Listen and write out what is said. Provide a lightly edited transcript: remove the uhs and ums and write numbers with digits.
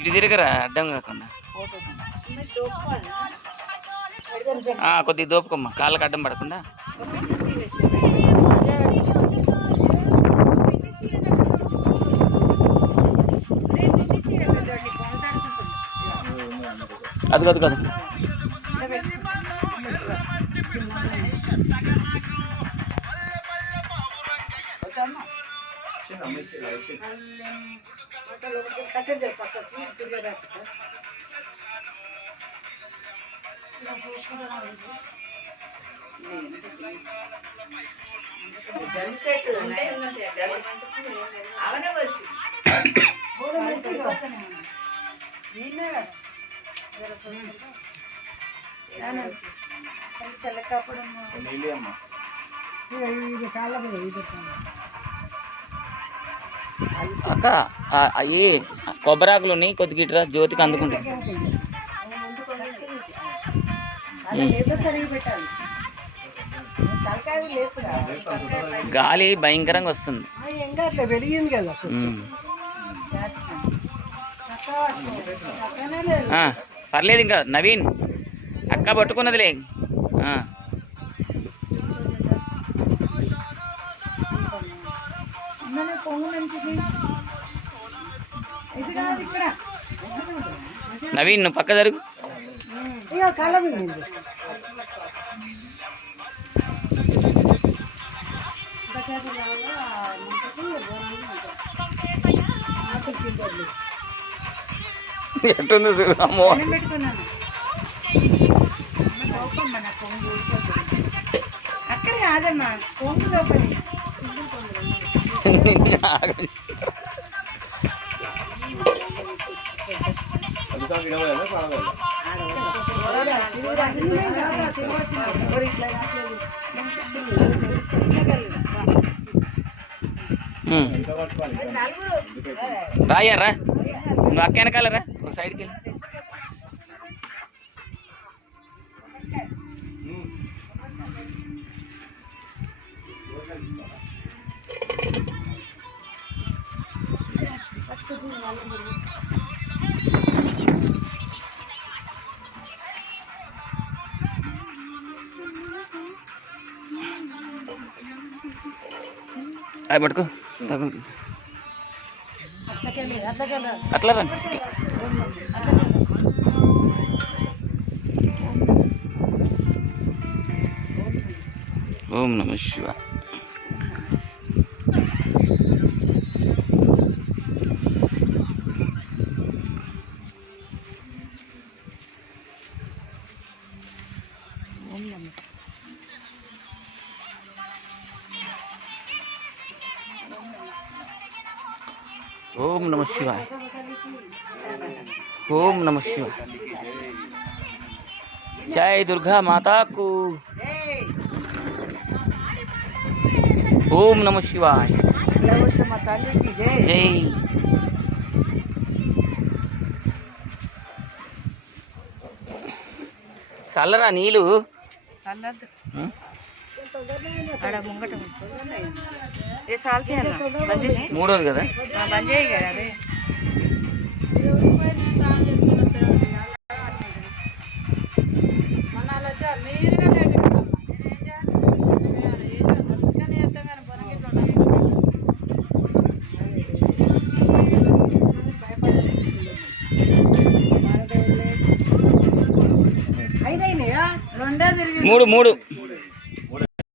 ఇటు తిరగరా అడ్డం కాకుండా కొద్దిగా దోపుకోమ్మా కాళ్ళకి అడ్డం పడకుండా. అది కాదు కాదు అక్క అవి కొబ్బరాకులు కొద్దిగా ఇటురా జ్యోతికి అందుకుంటుంది. గాలి భయంకరంగా వస్తుంది. పర్లేదు ఇంకా నవీన్ అక్క పట్టుకున్నదిలే. నవీన్ నువ్వు పక్క జరుగు. ఎట్టుంది అమ్మో అక్కడ కాదమ్మా కొంగు లోపలి రాయారా నువ్వు అక్క వెనకాలరా ఒక సైడ్కి వెళ్ళి. అవి పట్టుకో అట్లా రండి. ఓం నమ శివాయ. ఓం నమ శివాయ. ఓం నమ శివాయ. జై దుర్గా మాతాకు. ఓం నమ శివాయ. జై. చల్లరా నీళ్ళు మూడోది కదా మూడు